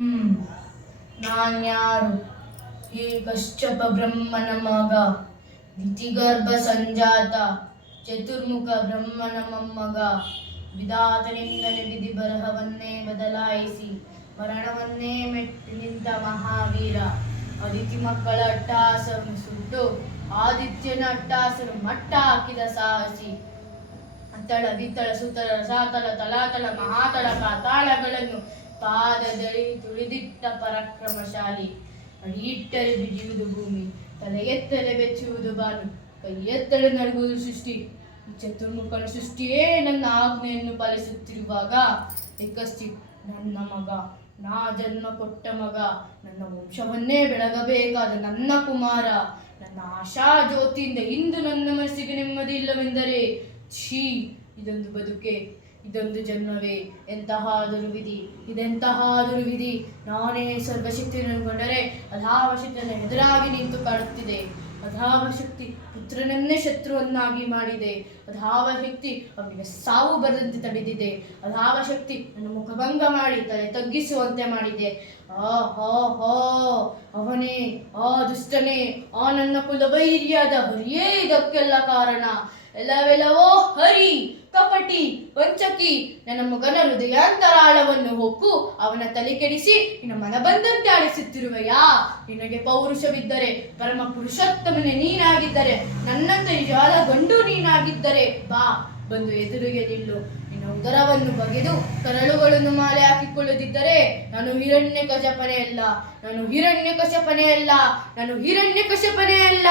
ಹ್ಮ್ ನಾನ್ಯಾರು? ಹೇ ಕಶ್ಯಪ ಬ್ರಹ್ಮನ ಮಗ, ದಿತಿಗರ್ಭ ಸಂಜಾತ, ಚತುರ್ಮುಖ ಬ್ರಹ್ಮನ ಮೊಮ್ಮಗ. ವಿಧಾತನಿಂದಲೇ ವಿಧಿ ಬರಹವನ್ನೇ ಬದಲಾಯಿಸಿ ಮರಣವನ್ನೇ ಮೆಟ್ಟಿ ನಿಂತ ಮಹಾವೀರ. ಅದಿತಿ ಮಕ್ಕಳ ಅಟ್ಟಹಾಸವನ್ನು ಸುಟ್ಟು ಆದಿತ್ಯನ ಅಟ್ಟಹಾಸನು ಮಟ್ಟ ಹಾಕಿದ ಸಾಹಸಿ. ಅತಳ ವಿತಳ ಸುತಳ ರಸಾತಳ ತಲಾತಳ ಮಹಾತಳ ಪಾತಾಳಗಳನ್ನು ಪಾದದಲ್ಲಿ ತುಳಿದಿಟ್ಟ ಪರಾಕ್ರಮಶಾಲಿ. ಅಡಿಯಿಟ್ಟರೆ ಬಿಡಿಯುವುದು ಭೂಮಿ, ತಲೆ ಎತ್ತಲೆ ಬೆಚ್ಚುವುದು ಬಾನು, ಕೈ ಎತ್ತಲೆ ನಡುಗುವುದು ಸೃಷ್ಟಿ. ಈ ಚತುರ್ಮುಖನ ಸೃಷ್ಟಿಯೇ ನನ್ನ ಆಜ್ಞೆಯನ್ನು ಪಾಲಿಸುತ್ತಿರುವಾಗ ಏಕಸ್ತಿ ನನ್ನ ಮಗ, ನಾ ಜನ್ಮ ಕೊಟ್ಟ ಮಗ, ನನ್ನ ವಂಶವನ್ನೇ ಬೆಳಗಬೇಕಾದ ನನ್ನ ಕುಮಾರ, ನನ್ನ ಆಶಾ ಜ್ಯೋತಿಯಿಂದ ಇಂದು ನನ್ನ ಮನಸ್ಸಿಗೆ ನೆಮ್ಮದಿ ಇಲ್ಲವೆಂದರೆ ಛೀ, ಇದೊಂದು ಬದುಕೆ, ಇದೊಂದು ಜನ್ಮವೇ, ಎಂತಹಾದರೂ ವಿಧಿ, ಇದೆಂತಹಾದರೂ ವಿಧಿ. ನಾನೇ ಸರ್ವಶಕ್ತಿಯನ್ನು ಕೊಂಡರೆ ಅಧಾವ ಶಕ್ತಿಯನ್ನು ಎದುರಾಗಿ ನಿಂತು ಕಾಡುತ್ತಿದೆ. ಅಧಾವ ಶಕ್ತಿ ಪುತ್ರನನ್ನೇ ಶತ್ರುವನ್ನಾಗಿ ಮಾಡಿದೆ. ಅಧಾವ ಶಕ್ತಿ ಅವನಿಗೆ ಸಾವು ಬರದಂತೆ ತಡೆದಿದೆ. ಅಧಾವ ಶಕ್ತಿ ನನ್ನ ಮುಖಭಂಗ ಮಾಡಿ ತಲೆ ತಗ್ಗಿಸುವಂತೆ ಮಾಡಿದೆ. ಅವನೇ, ಆ ದುಷ್ಟನೇ, ಆ ನನ್ನ ಕುಲವೈರ್ಯದ ಹರಿಯೇ ಇದಕ್ಕೆಲ್ಲ ಕಾರಣ. ಎಲ್ಲವೆಲ್ಲವೋ ಹರಿ, ಕಪಟಿ, ವಂಚಕಿ, ನನ್ನ ಮಗನ ಹೃದಯಾಂತರಾಳವನ್ನು ಹೊಕ್ಕು ಅವನ ತಲೆ ಕೆಡಿಸಿ ನಿನ್ನ ಮನ ಬಂದಂತೆ ಆಡಿಸುತ್ತಿರುವೆಯಾ? ನಿನಗೆ ಪೌರುಷವಿದ್ದರೆ, ಪರಮ ಪುರುಷೋತ್ತಮನೇ ನೀನಾಗಿದ್ದರೆ, ನನ್ನಂತ ನಿಜವಾದ ಗಂಡು ನೀನಾಗಿದ್ದರೆ ಬಾ, ಬಂದು ಎದುರಿಗೆ ನಿಲ್ಲು. ನಿನ್ನ ಉದರವನ್ನು ಬಗೆದು ಕರಳುಗಳನ್ನು ಮಾಲೆ ಹಾಕಿಕೊಳ್ಳದಿದ್ದರೆ ನಾನು ಹಿರಣ್ಯಕಶಪನೇ ಅಲ್ಲ, ನಾನು ಹಿರಣ್ಯಕಶಪನೇ ಅಲ್ಲ, ನಾನು ಹಿರಣ್ಯಕಶಪನೇ ಅಲ್ಲ.